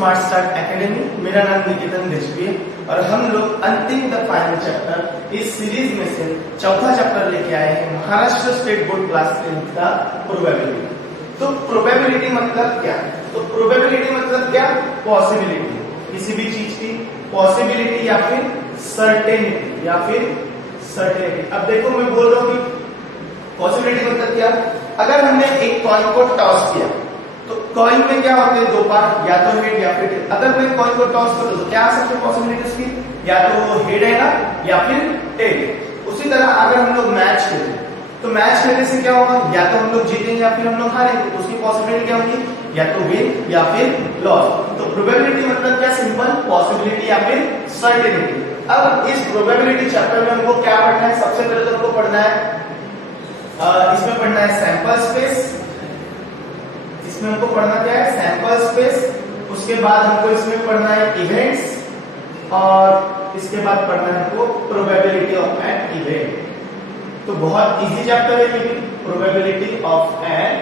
Smart start academy. मेरा नाम निकेतन देशवी है और हम लोग अंतिम द फाइनल चैप्टर इस सीरीज में से चौथा चैप्टर लेके आए हैं, महाराष्ट्र स्टेट बोर्ड क्लास 10 का प्रोबेबिलिटी। तो प्रोबेबिलिटी मतलब क्या? तो प्रोबेबिलिटी मतलब क्या? पॉसिबिलिटी, किसी भी चीज की पॉसिबिलिटी या फिर सर्टेनिटी अब देखो मैं बोल रहा हूँ कि पॉसिबिलिटी मतलब क्या? अगर हमने एक कॉइन को टॉस किया तो कॉइन में क्या होते हैं? दो पार्ट, या तो हेड या फिर टेल। अगर मैं कॉइन को टॉस कर दूं तो क्या आ सकते हैं पॉसिबिलिटी उसकी? या तो वो हेड है ना या फिर टेल। उसी तरह अगर हम लोग मैच खेलें तो मैच खेलने से क्या होगा? या तो हम लोग जीतेंगे या फिर हम लोग हारेंगे। तो उसकी पॉसिबिलिटी क्या होगी? या तो विन या फिर लॉस। तो प्रोबेबिलिटी मतलब क्या? सिंपल पॉसिबिलिटी या फिर सर्टेनिटी। अब इस प्रोबेबिलिटी चैप्टर में हमको क्या पढ़ना है? सबसे पहले तो हमको पढ़ना है इसमें पढ़ना है सैंपल स्पेस। इसमें हमको पढ़ना क्या है? Sample space. उसके बाद हमको इसमें पढ़ना है इवेंट्स और इसके बाद पढ़ना है हमको प्रोबेबिलिटी ऑफ एन इवेंट। तो बहुत इजी चैप्टर है ये, प्रोबेबिलिटी ऑफ एन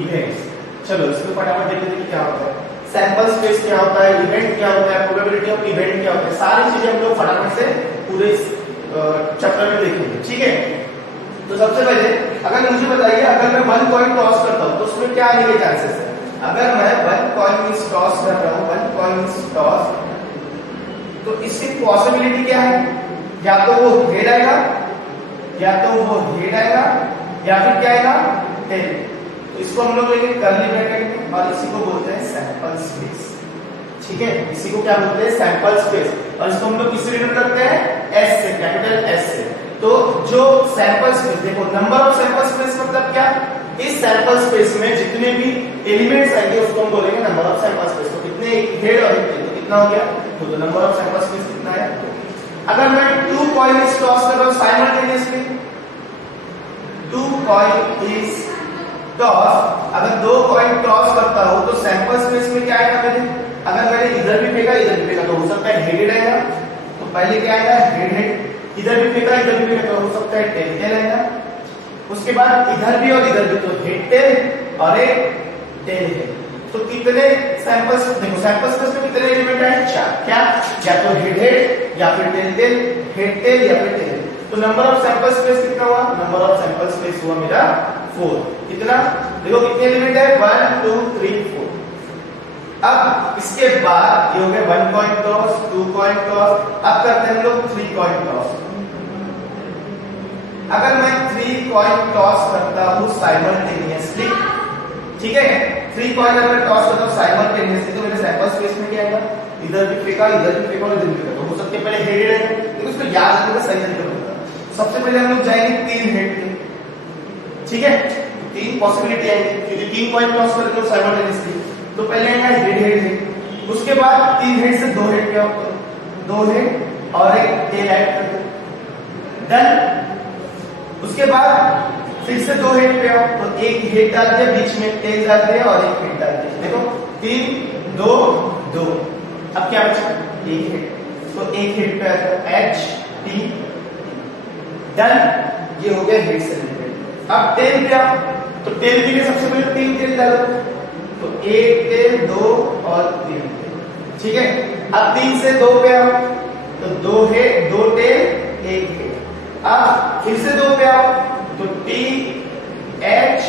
इवेंट्स। चलो इसमें फटाफट देखते हैं कि क्या होता है। सैंपल स्पेस क्या होता है, इवेंट क्या होता है, प्रोबेबिलिटी ऑफ इवेंट क्या होता है, सारी चीजें हम लोग फटाफट से पूरे चैप्टर में देखेंगे, ठीक है। तो सबसे पहले अगर मुझे बताइए, अगर मैं 1 कॉइन टॉस करता हूं तो उसमें क्या आने के चांसेस है? अगर मैं 1 कॉइन टॉस कर रहा हूं, 1 कॉइन टॉस, तो इसकी पॉसिबिलिटी क्या है? या तो वो हेड आएगा या फिर क्या आएगा? टेल। तो इसको हम लोग लेंगे कर्ली ब्रैकेट में और इसी को बोलते हैं सैंपल स्पेस, ठीक है। इसी को क्या बोलते हैं? Sample space. और इसको हम लोग किससे डिनोट करते हैं? एस से, कैपिटल एस से। तो जो सैंपल स्पेस, देखो नंबर ऑफ सैंपल स्पेस मतलब क्या? इस सैंपल स्पेस में जितने भी एलिमेंट्स आएंगे उसको हम बोलेंगे नंबर ऑफ सैंपल स्पेस। तो कितने हेड और टेल, तो कितना हो गया? तो नंबर ऑफ सैंपल स्पेस कितना है? अगर मैं 2 कॉइन्स टॉस कर रहा हूं साइमल्टेनियसली, 2 कॉइन इज टॉस, अगर 2 कॉइन टॉस करता हूं तो सैंपल स्पेस में क्या आएगा मेरे? अगर मैंने इधर भी फेंका तो हो सकता है हेड आएगा। तो पहले क्या आएगा? हेड। इधर भी फेंका तो हो सकता है टेल आएगा। उसके बाद इधर भी और इधर भी, तो हेड टेल और एक टेल है। तो कितने सैंपल्स? देखो सैंपल स्पेस में कितने एलिमेंट है? 4। क्या? या तो हेड या फिर टेल, हेड टेल या फिर टेल। तो नंबर ऑफ सैंपल स्पेस कितना हुआ? नंबर ऑफ सैंपल स्पेस हुआ मेरा 4। कितना? देखो कितने एलिमेंट है? 1 2 3 4। अब इसके बाद ये हो गया 1 कॉइन टॉस, 2 कॉइन टॉस। अब करते हैं हम लोग 3 कॉइन टॉस। अगर मैं 3 कॉइन टॉस करता हूं साइमल्टेनियसली, ठीक है, 3 कॉइन अगर टॉस करता हूं साइमल्टेनियसली, तो मेरे सैंपल स्पेस में क्या आएगा? इधर भी फेंका और इधर भी फेंका। तो हो सकता है पहले हेड है, लेकिन उसको याद रखने का सही तरीका होगा। सबसे पहले हम लोग जाएंगे 3 हेड पे, ठीक है। 3 पॉसिबिलिटी आएगी क्योंकि 3 कॉइन टॉस करते हो साइमल्टेनियसली। तो पहले आएगा हेड। उसके बाद 3 हेड से 2 हेड क्या होता है? 2 हेड और एक टेल ऐड कर दो, डन। उसके बाद फिर से 2 हेड पे आओ, तो एक हेड डाल दिया, बीच में टेल डाल दिया और एक हेड डाल दिया। देखो 3 2 2। अब क्या बचा? एक हेड। तो एक हेड पे आता है एच टी, डन। ये हो गया हेड से रिलेटेड। अब टेल पे आओ, तो टेल के लिए सबसे पहले 3 टेल डालो, तो 1 टेल 2 और 3 टेल, ठीक है। अब 3 से 2 पे आओ, तो 2 हेड 2 टेल 1 हेड। अब फिर से 2 पे आओ, तो टी एच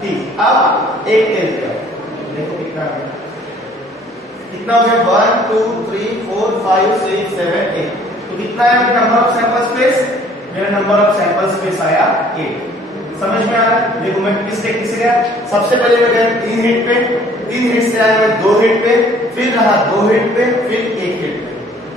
टी। अब 1 टेल पे आओ, देखो कितना है? कितना हो गया? 1 2 3 4 5 6 7 8। तो कितना है नंबर ऑफ सैंपल स्पेस? मेरा नंबर ऑफ सैंपल स्पेस आया 8। समझ में आ रहा है? देखो मैं किस टेक्निक से गया। सबसे पहले मैं गया 3 हेड पे, 3 हेड से आया मैं 2 हेड पे, फिर रहा 2 हेड पे, फिर 1 हेड पे,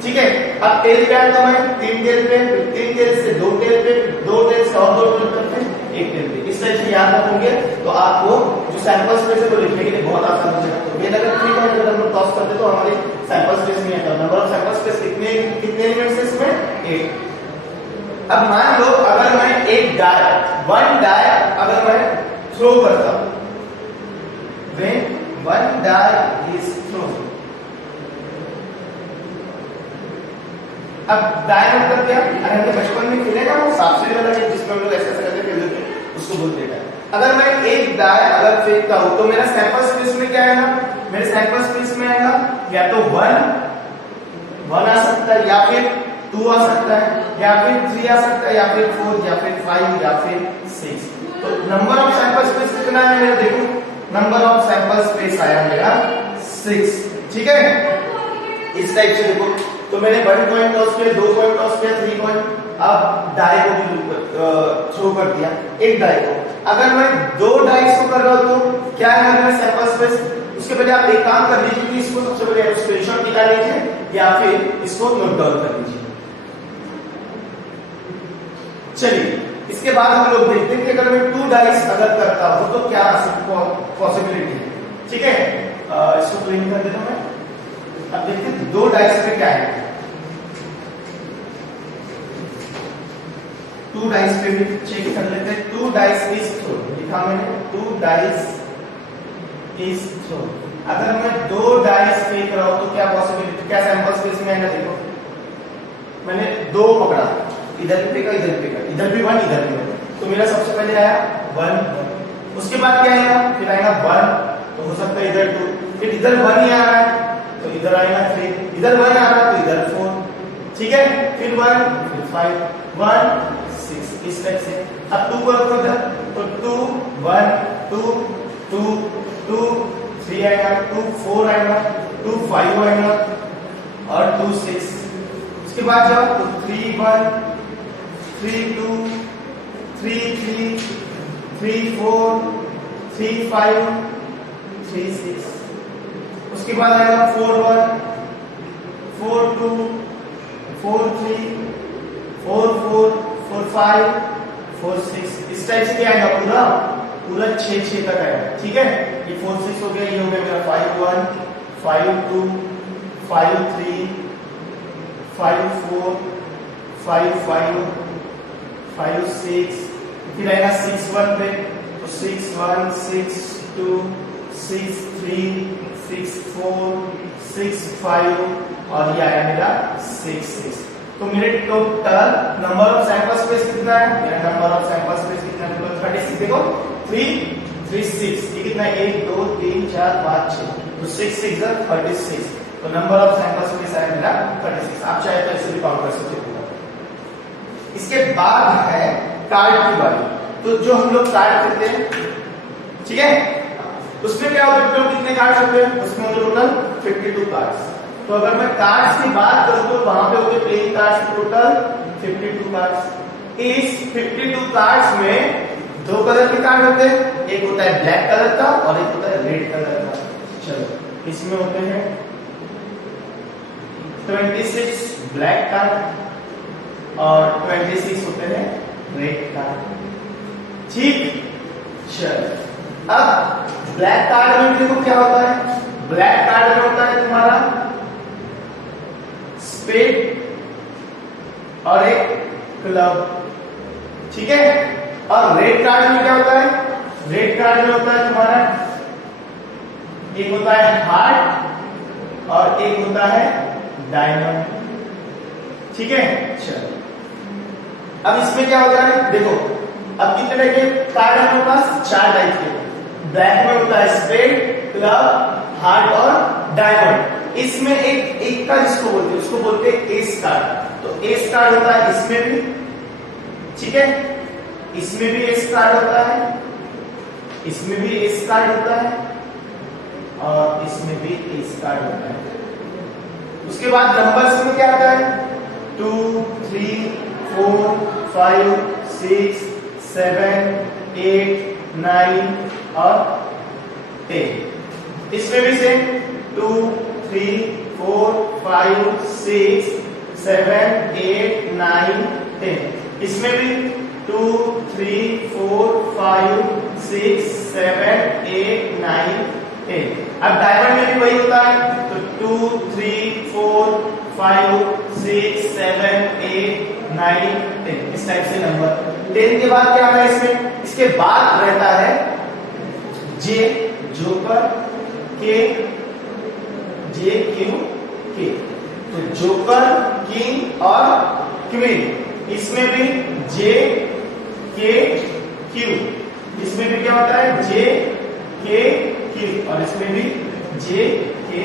ठीक है। अब टेल पे आया तो मैं 3 टेल पे, फिर 3 टेल से 2 टेल पे, 2 टेल से और 2 टेल पे, फिर 1 टेल पे। इस तरह से याद रखोगे तो आपको जो सैंपल स्पेस है वो लिखने के लिए बहुत आसान हो जाएगा। तो ये अगर 3 कॉइन अगर हम लोग टॉस करते तो हमारे सैंपल स्पेस में आता। नंबर ऑफ सैंपल स्पेस कितने एलिमेंट्स है इसमें? 8। अब मान लो अगर मैं एक डाय 1 डाय अगर मैं थ्रो करता हूं, when 1 die is thrown। अब डाय मतलब क्या? अरे हमने बचपन में खेले ना वो सांप सीढ़ी वाला, जिसमें हम लोग ऐसे ऐसे करके खेलते थे, उसको बोलते हैं। अगर मैं एक डाय अगर फेंकता हूं तो मेरा सैंपल स्पेस में क्या आएगा, मेरे सैंपल स्पेस में आएगा या तो 1 आ सकता है, या फिर 2 आ सकता है, या फिर 3 आ सकता है, या फिर 4, या फिर 5, या फिर 6। तो नंबर ऑफ सैंपल स्पेस कितना है मेरा, देखो नंबर ऑफ सैंपल स्पेस आया मेरा 6। ठीक है, इस टाइप से देखो। तो मैंने 1 कॉइन टॉस किया, 2 कॉइन टॉस किया, 3 कॉइन, अब डाई को भी थ्रो कर दिया, एक डाई को। अगर मैं 2 डाइस को कर रहा हूं तो क्या है मेरा सैंपल स्पेस, उसके पहले आप एक काम कर लीजिए कि इसको सबसे पहले स्क्रीनशॉट निकाल लीजिए या फिर इसको नोट डाउन कर लीजिए। चलिए, इसके बाद हम लोग देखते हैं कि अगर मैं 2 डाइस अगर करता हूं तो क्या पॉसिबिलिटी है। ठीक है, इसको प्रिंट कर देता हूं मैं। अब देखते हैं 2 डाइस पे क्या है। 2 डाइस पे भी चेक कर लेते हैं। 2 डाइस इज थ्रो, लिखा मैंने 2 डाइस इज थ्रो। अगर मैं 2 डाइस फेंक रहा हूं तो क्या पॉसिबिलिटी, क्या सैंपल स्पेस में आएगा, देखो मैंने 2 पकड़ा, इधर भी फेंका, इधर भी फेंका, इधर भी 1, इधर भी 1, तो मेरा सबसे पहले आया 1। उसके बाद क्या आएगा, फिर आएगा 1, तो हो सकता है इधर 2, फिर इधर 1 ही आ रहा है तो इधर आएगा 3, इधर 1 आ रहा है तो इधर 4। ठीक है, फिर 1, फिर 5, 1, 6, इस टाइप से। अब 2 को रखो इधर, तो 2, 1, 2, 2, 2, 3 आएगा, 2, 4 आएगा, 2, 5 आएगा और 2, 6। उसके बाद जाओ तो 3, 1, 3, 2, 3, 3, 3, 4, 3, 5, 3, 6। उसके बाद आएगा 4, 1, 4, 2, 4, 3, 4, 4, 4, 5, 4, 6। इस टाइप से क्या आएगा, पूरा 6 तक आएगा। ठीक है, ये 4, 6 हो गया, ये हो गया मेरा 5, 1, 5, 2, 5, 3, 5, 4, 5, 5, 5, 6, फिर आएगा 6, 1 पे, तो 6, 1, 6, 2, 6, 3, 6, 4, 6, 5 और ये आया मेरा 6, 6। तो मेरे total number of sample space कितना है, मेरा नंबर ऑफ सैंपल स्पेस कितना है, 36। देखो 3, 3, 6, ये कितना है, 1, 2, 3, 4, 5, 6, तो 6, 6 is 36। तो नंबर ऑफ सैंपल स्पेस है मेरा 36। आप चाहे तो इसे भी काउंट कर सकते हो। इसके बाद है कार्ड की बारी। तो जो हम लोग कार्ड करते हैं, ठीक है, उसमें क्या होता है, कितने कार्ड्स होते हैं, उसमें होते टोटल 52 कार्ड्स। तो अगर मैं कार्ड्स की बात करूं तो वहां पे होते प्लेइंग कार्ड्स टोटल 52 कार्ड्स। इस 52 कार्ड्स में 2 कलर के कार्ड होते हैं, एक होता है ब्लैक कलर का और एक होता है रेड कलर का। चलो, इसमें होते हैं 26 ब्लैक कार्ड और 26 होते हैं रेड कार्ड। ठीक, चलो अब ब्लैक कार्ड में देखो क्या होता है, ब्लैक कार्ड में होता है तुम्हारा स्पेड और एक क्लब। ठीक है, और रेड कार्ड में क्या होता है, रेड कार्ड में होता है तुम्हारा एक होता है हार्ट और एक होता है डायमंड। ठीक है, चलो अब इसमें क्या होता है, देखो अब कितने तरह के कार्ड है हमारे पास, 4 टाइप के। ब्लैक में होता है स्पेड, क्लब, हार्ट और डायमंड। इसमें एक का जिसको बोलते हैं उसको बोलते हैं एस कार्ड। तो एस कार्ड होता है इसमें भी, ठीक है, इसमें भी एस कार्ड होता है, इसमें भी एस कार्ड होता है और इसमें भी एस कार्ड होता है। उसके बाद नंबर्स में क्या आता है, 2, 3, 4, 5, 6, 7, 8, 9 और 10। इसमें भी सेम 2, 3, 4, 5, 6, 7, 8, 9, 10। इसमें भी 2, 3, 4, 5, 6, 7, 8, 9, 10। अब डायमंड में भी वही होता है, तो 2, 3, 4, 5, 6, 7, 8, 9, 10। इस टाइप से नंबर। 10 के बाद क्या आता है इसमें, इसके बाद रहता है जे, जोकर, के, जे, क्यू, के। तो जोकर, किंग और क्वीन, इसमें भी जे, के, क्यू। इसमें भी क्या होता है, जे, के क्यू और इसमें भी जे के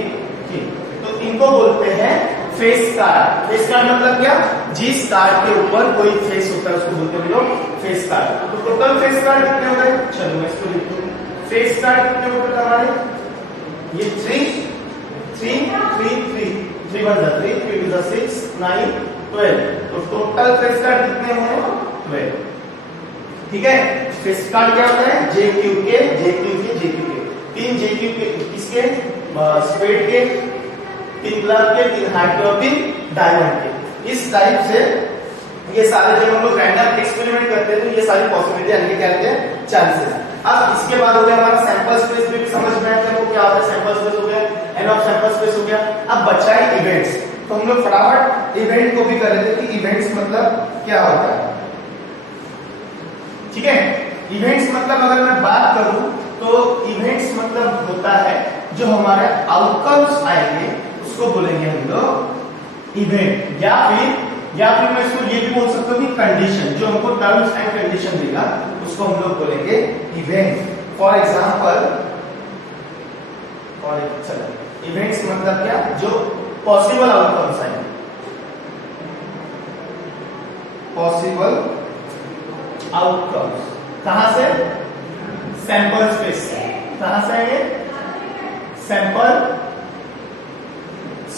क्यू। तो इनको बोलते हैं फेस कार्ड। फेस कार्ड मतलब क्या? जिस कार्ड के ऊपर कोई फेस होता है उसको बोलते हैं लोग फेस कार्ड। तो टोटल फेस कार्ड कितने हो गए? चलो मैं इसको लिख दूं। फेस कार्ड कितने हो गए हमारे? ये 3 3 3 3 3 1 3 3 2 6 9 12। तो टोटल फेस कार्ड कितने हुए? 12। ठीक है। फेस कार्ड क्या होता है? जे क्यू के जे क्यू के जे क्यू के। 3 जे क्यू के किसके? स्पेड के, 3 ग्लास के, 3 हार्ट के और 3 डायमंड के। इस टाइप से ये सारे जब हम लोग रैंडम एक्सपेरिमेंट करते हैं तो ये सारी पॉसिबिलिटी आने के क्या होते हैं? चांसेस। अब इसके बाद हो गया हमारा सैंपल स्पेस भी समझ में आया कि क्या होता है। सैंपल स्पेस हो गया, एन ऑफ सैंपल स्पेस हो गया। अब बचा है इवेंट्स। तो हम लोग फटाफट इवेंट को भी कर लेते हैं कि इवेंट्स मतलब क्या होता है। ठीक है। इवेंट्स मतलब अगर मैं बात करूं तो इवेंट्स मतलब होता है जो हमारे आउटकम्स आएंगे उसको बोलेंगे हम लोग इवेंट, या फिर मैं इसको ये भी बोल सकता हूँ कि कंडीशन, जो हमको टर्म्स एंड कंडीशन देगा उसको हम लोग बोलेंगे इवेंट। फॉर एग्जाम्पल इवेंट्स मतलब क्या? जो पॉसिबल आउटकम्स आएंगे। पॉसिबल आउटकम्स कहां से? सैंपल स्पेस से। कहां से आएंगे? सैंपल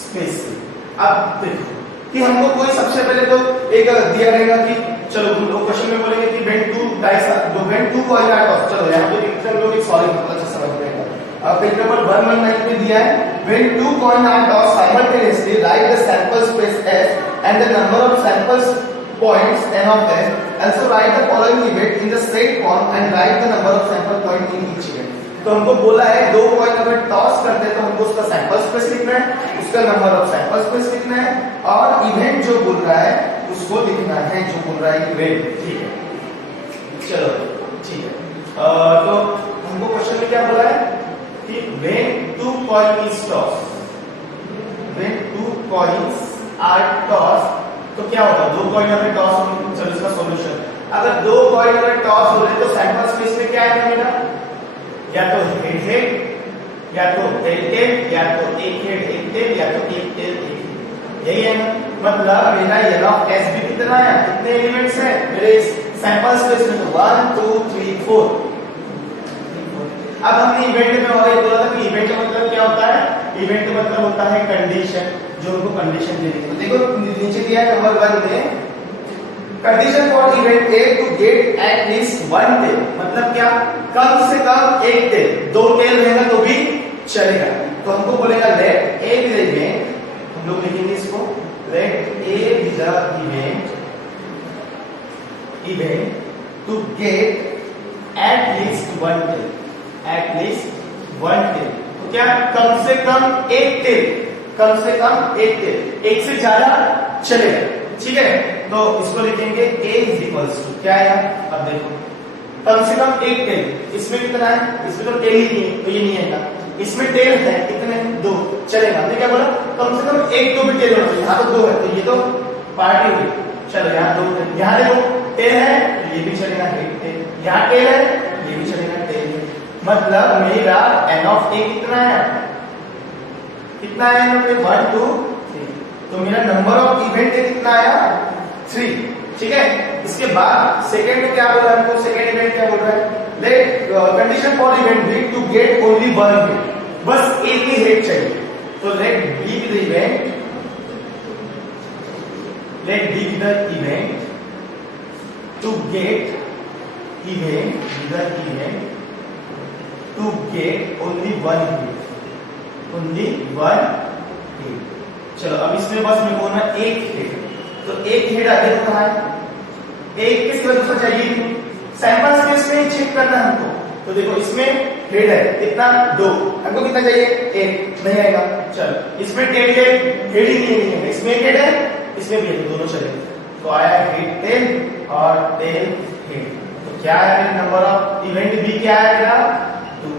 स्पेस से। अब देखो कि हमको कोई सबसे पहले तो एक दिया रहेगा कि चलो क्वेश्चन में बोलेंगे कि when two coin are toss. चलो यहाँ पे हम लोग एक सॉल्व मतलब अच्छा समझ में आएगा। पेज नंबर 119 पे दिया है when two coin are tossed simultaneously write the sample space S and the number of samples points n of S. Also write the following event in the straight form and write the number of sample point in each event. तो हमको बोला है दो coin अगर toss करते हैं तो हमको उसका सैंपल स्पेस लिखना है, उसका नंबर ऑफ सैंपल स्पेस लिखना है और इवेंट जो बोल रहा है उसको लिखना है, जो बोल रहा है इवेंट। ठीक है, चलो ठीक है। तो हमको क्वेश्चन में क्या बोला है कि when two coin is tossed, when two coins are tossed, तो क्या होगा? दो कॉइन अगर टॉस हो, चलो इसका सॉल्यूशन, अगर दो कॉइन अगर टॉस हो रहे तो सैंपल स्पेस में क्या आएगा मेरा? या तो हेड हेड, या तो टेल टेल, या तो एक हेड एक टेल, या तो एक टेल एक हेड। यही है ना? मतलब मेरा एन ऑफ एस भी कितना है? कितने एलिमेंट्स हैं मेरे सैंपल स्पेस में? तो 1 2 3 4। अब हमने इवेंट में और ये बोला था कि इवेंट मतलब क्या होता है? इवेंट मतलब होता है कंडीशन, जो उनको कंडीशन देनी है। देखो नीचे दिया है नंबर 1 में condition for event A to get at least 1 tail. मतलब क्या? कम से कम एक टेल, दो टेल रहेगा तो भी चलेगा। तो हमको बोलेगा let A be the event, हम लोग लिखेंगे इसको let A be the event to get at least 1 tail, at least 1 tail. तो क्या? कम से कम एक टेल, कम से कम एक टेल, एक से ज्यादा चलेगा। ठीक है, तो इसको लिखेंगे a इज इक्वल्स टू क्या है? अब देखो कम से कम एक टेल, इसमें कितना है? इसमें तो टेल ही नहीं है तो ये नहीं आएगा। इसमें टेल है कितने? 2, चलेगा। तो क्या बोला? कम से कम एक दो भी टेल होना चाहिए। यहाँ तो 2 है तो ये तो पार्टी हुई। चलो यहाँ 2 है, यहाँ देखो टेल है तो ये भी चलेगा एक टेल, यहाँ टेल है ये भी चलेगा टेल। मतलब मेरा एन ऑफ ए कितना है? कितना है? 1 2 3। तो मेरा नंबर ऑफ इवेंट कितना आया? 3। ठीक है, इसके बाद सेकेंड में क्या बोला हमको? सेकेंड इवेंट क्या बोल रहा है? Let condition for event B to get only 1 head, बस एक ही हिट चाहिए। तो let B the event, let B the event to get event to get only 1 head, only 1 head. चलो अब इसमें बस मेरे को ना एक हेड, तो एक हेड आगे तो कहाँ है? एक किस वजह से चाहिए? सैंपल स्पेस में ही चेक करना है हमको। तो देखो इसमें हेड है कितना? 2, हमको कितना चाहिए? 1, नहीं आएगा। चलो इसमें टेल हेड ही नहीं है, इसमें हेड है इसमें भी है, दोनों चलेंगे। तो आया हेड टेल और टेल हेड। तो क्या है? नंबर ऑफ इवेंट भी क्या है मेरा? 2।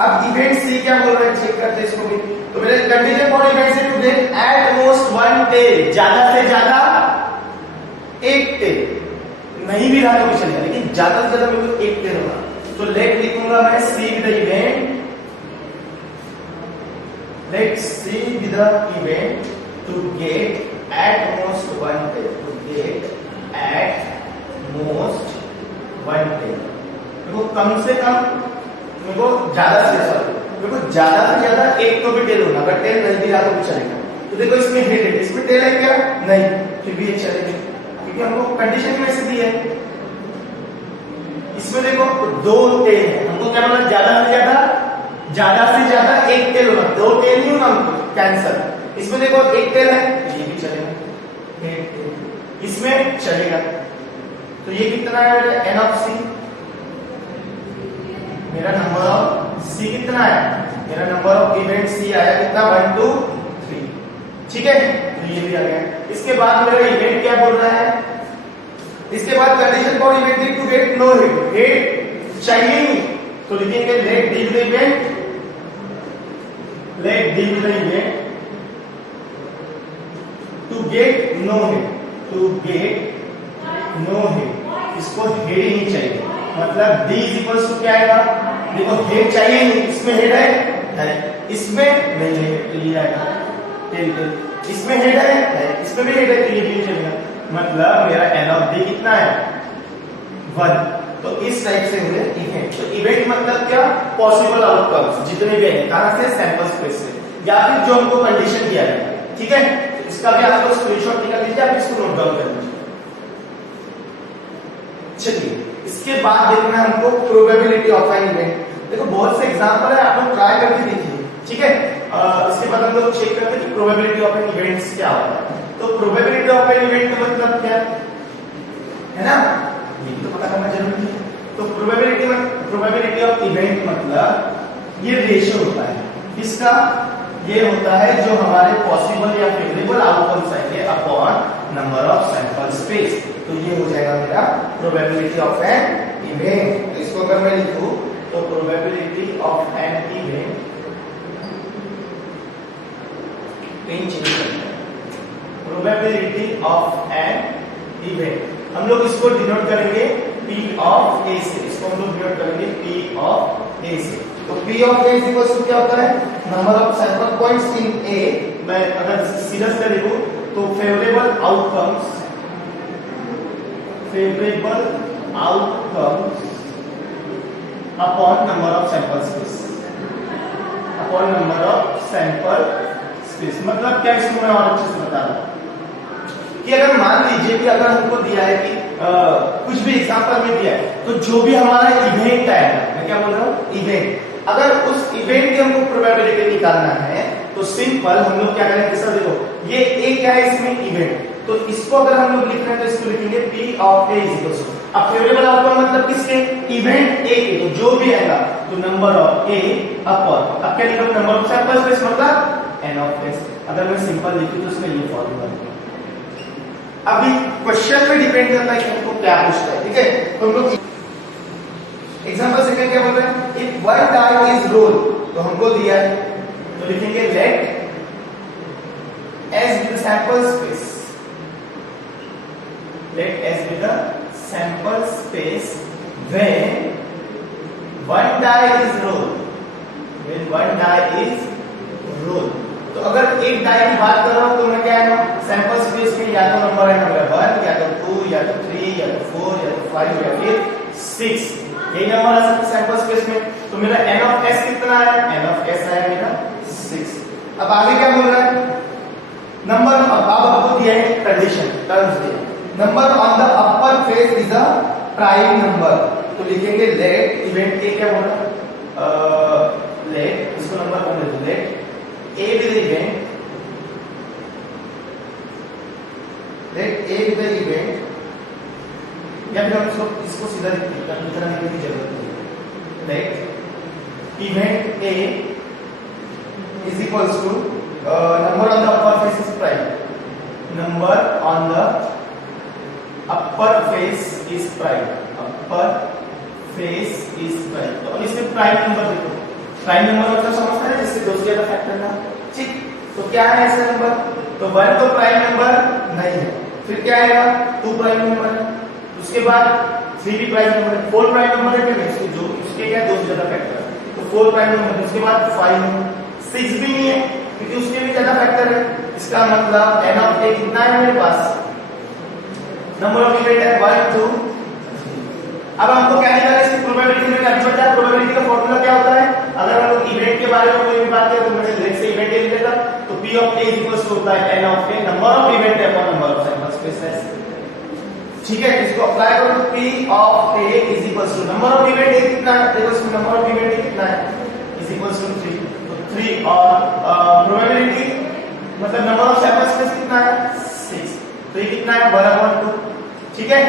अब इवेंट सी क्या बोल रहे हैं? चेक करते हैं इसको भी। तो मेरे कंडीशन फॉर इवेंट से to get at most 1 tail, ज्यादा से ज्यादा एक टेल, नहीं भी रहा तो भी चलेगा लेकिन ज्यादा से ज्यादा मेरे को एक टेल होगा। तो लेट लिखूंगा मैं C with the event, let C with the event to get at most 1 tail, to get at most 1 tail. देखो कम से कम, देखो ज्यादा से ज्यादा एक तो भी टेल होगा, अगर टेल नहीं दिया तो भी चलेगा। तो देखो इसमें हेड है, इसमें टेल है क्या? नहीं, फिर भी ये चलेगा क्योंकि हमको कंडीशन में से दी है। इसमें देखो दो टेल है, हमको क्या बोला? ज्यादा से ज्यादा एक टेल होगा, दो टेल नहीं होगा, हमको कैंसल। इसमें देखो एक टेल है, ये भी चलेगा, एक टेल इसमें चलेगा। तो ये कितना है मेरा? एन ऑफ सी, मेरा नंबर ऑफ सी कितना है? मेरा नंबर ऑफ इवेंट सी आया कितना? 1 2 3, ठीक है। तो ये भी आ गया। इसके बाद मेरा इवेंट क्या बोल रहा है? इसके बाद condition for event to get no head, head चाहिए नहीं, तो लिखेंगे let D with event, let D with event to get no head, to get no head. इसको हेड ही नहीं चाहिए, मतलब d इज इक्वल टू क्या आएगा? देखो हेड चाहिए नहीं, इसमें हेड है, इसमें नहीं है, तो ये आएगा टेल टेल। इसमें हेड है, इसमें भी हेड है, तो ये भी चलेगा। मतलब मेरा एन ऑफ डी कितना है? 1। तो इस टाइप से हुए इवेंट। तो इवेंट मतलब क्या? पॉसिबल आउटकम्स जितने भी हैं, कहां से? सैंपल स्पेस से, या फिर जो हमको कंडीशन दिया है, ठीक है। तो इसका भी आपको स्क्रीनशॉट निकाल लीजिए, आप इसको नोट डाउन कर लीजिए। चलिए इसके बाद देखना है हमको प्रोबेबिलिटी ऑफ एन इवेंट। देखो बहुत से एग्जांपल है, आप लोग ट्राई करके देखिए, ठीक है। इसके बाद हम लोग चेक करते हैं कि प्रोबेबिलिटी ऑफ एन इवेंट्स क्या होता है। तो प्रोबेबिलिटी ऑफ एन इवेंट का मतलब क्या है ना, ये तो पता करना जरूरी है। तो प्रोबेबिलिटी ऑफ इवेंट मतलब ये रेशियो होता है, किसका? ये होता है जो हमारे पॉसिबल या फेवरेबल आउटकम्स आएंगे upon number of sample space. तो ये हो जाएगा मेरा प्रोबेबिलिटी ऑफ एन इवेंट। तो इसको अगर मैं लिखूं तो probability of an event probability of an event हम लोग इसको डिनोट करेंगे P ऑफ A से, इसको हम लोग डिनोट करेंगे P ऑफ A से। तो P of A equal to क्या होता है? Number of sample points in A। मैं अगर सीधा सीधा लिखूं तो favourable outcomes upon number of sample space, upon number of sample space. मतलब क्या? इसको मैं और अच्छे से बता रहा हूं कि अगर मान लीजिए कि अगर हमको दिया है कि कुछ भी एग्जांपल में दिया है, तो जो भी हमारा इवेंट आएगा, मैं क्या बोल रहा हूँ? इवेंट। अगर उस इवेंट की हमको प्रोबेबिलिटी निकालना है तो सिंपल हम लोग क्या करेंगे? सर देखो ये ए क्या है इसमें? इवेंट। तो इसको अगर हम लोग लिख रहे हैं तो इसको लिखेंगे P of A is equal to, अब फेवरेबल आउटकम मतलब किसके? इवेंट A के। तो जो भी आएगा तो नंबर ऑफ A अपॉन, अब क्या लिखो? नंबर ऑफ सैंपल स्पेस मतलब N ऑफ S। अगर मैं सिंपल लिखूं तो इसका ये फॉर्मूला है। अभी क्वेश्चन पे डिपेंड करता है कि हमको क्या पूछता है, ठीक है। तो हम लोग एग्जांपल सेकंड क्या बोल रहे हैं? If one die is roll, तो हमको दिया है तो लिखेंगे लेट S be the sample space, let S be the sample space when one die is rolled, when one die is rolled। तो अगर एक डाई की बात कर रहा हूं तो मैं क्या है? सैंपल स्पेस में या तो नंबर है नंबर 1 या तो 2 या तो 3 या तो 4 या तो 5 या फिर 6, यही नंबर आ सकता है सैंपल स्पेस में। तो मेरा N ऑफ S कितना है? N ऑफ S आया मेरा 6। अब आगे क्या बोल रहा है? नंबर, अब आपको दिया है कंडीशन, टर्म्स दिए, number on the upper face is a prime number. तो लिखेंगे लेट इवेंट ए क्या बोल रहा है? लेट, इसको नंबर बन दे, late A with the event, let A with the event, या फिर हम इसको सीधा लिखने की जरूरत नहीं। let event A is equals to number on the upper face is prime, number on the upper face is prime, upper face is prime। तो अब इसमें प्राइम नंबर देखो, प्राइम नंबर मतलब समझता है जिससे दो से ज्यादा फैक्टर ना, ठीक। तो क्या है ऐसा नंबर? तो 1 तो प्राइम नंबर नहीं है, फिर क्या आएगा? 2 प्राइम नंबर है, उसके बाद 3 भी प्राइम नंबर है, 4 प्राइम नंबर है क्या, इसके जो उसके क्या 2 से ज्यादा फैक्टर है, तो 4 प्राइम नंबर, उसके बाद 5 6 भी नहीं है क्योंकि उसके भी ज्यादा फैक्टर है। इसका मतलब n ऑफ a कितना है मेरे पास, नंबर ऑफ इवेंट है 1 2। अब हमको क्या निकालना है, इसकी प्रोबेबिलिटी में अभी बताया, प्रोबेबिलिटी का फार्मूला क्या होता है, अगर हम लोग इवेंट के बारे में कोई भी बात करें तो मैं डायरेक्ट से इवेंट ले लेता, तो p of a equals to होता है n of a number of event upon number of sample space. ठीक है, इसको अप्लाई करो तो p of a is equals to number of event a कितना है, देखो इसमें नंबर ऑफ इवेंट कितना है, इज इक्वल्स टू 3, तो 3 और प्रोबेबिलिटी मतलब नंबर ऑफ सैंपल स्पेस कितना है 6, तो ये कितना है 1/2। ठीक है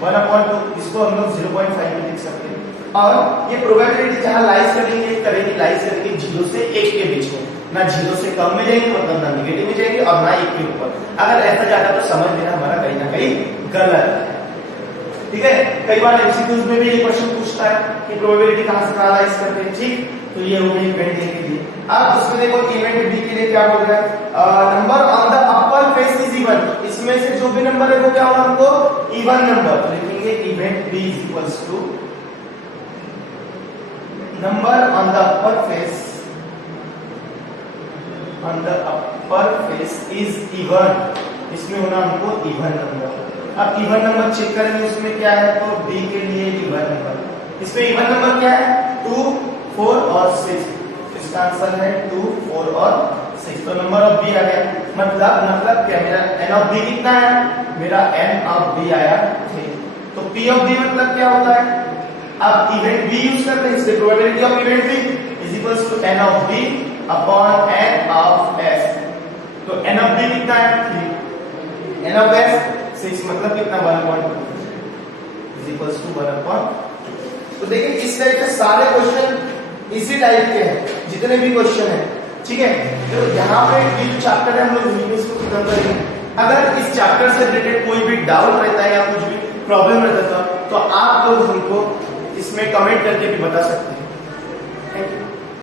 1/2, इसको हम लोग 0.5 में लिख सकते हैं। और ये प्रोबेबिलिटी जहां लाइज करेगी लाइज करेगी 0 से 1 के बीच में, ना 0 से कम में जाएगी मतलब ना नेगेटिव में जाएगी और ना 1 के ऊपर। अगर ऐसा जाता तो समझ लेना हमारा कहीं ना कहीं गलत है। ठीक है, कई बार एमसीक्यूज में भी ये क्वेश्चन पूछता है कि प्रोबेबिलिटी कहां से एनालाइज करते हैं। ठीक, तो ये हो गई इवेंट ए के लिए। अब उसमें देखो इवेंट बी के लिए क्या बोल रहा है, number on the upper face is even, इसमें से जो भी नंबर है वो क्या होगा हमको इवन नंबर, तो लिखेंगे event B is equals to number on the upper face, on the upper face is even, इसमें होना हमको इवन नंबर। अब इवन नंबर चेक करेंगे उसमें क्या है, तो बी के लिए इवन नंबर, इसमें इवन नंबर क्या है 2 4 और 6, इसका आंसर है 2 4 और 6, तो नंबर ऑफ बी आ गया। मतलब क्या, मेरा n ऑफ बी कितना है, मेरा n ऑफ बी आया 3, तो p ऑफ बी मतलब क्या होता है, अब इवेंट बी यूज करते हैं, इसलिए probability of event B is equals to n of B upon n of s, तो n ऑफ बी कितना है 3, n ऑफ s 6 मतलब कितना 1/2 इज इक्वल्स टू 1/2। तो देखिए इस टाइप के सारे क्वेश्चन इसी टाइप के हैं जितने भी क्वेश्चन हैं। ठीक है, तो यहाँ पे ये चैप्टर है हम लोग यहीं पे इसको खत्म करेंगे। अगर इस चैप्टर से रिलेटेड कोई भी डाउट रहता है या कुछ भी प्रॉब्लम रहता है तो आप लोग हमको इसमें कमेंट करके भी बता सकते हैं।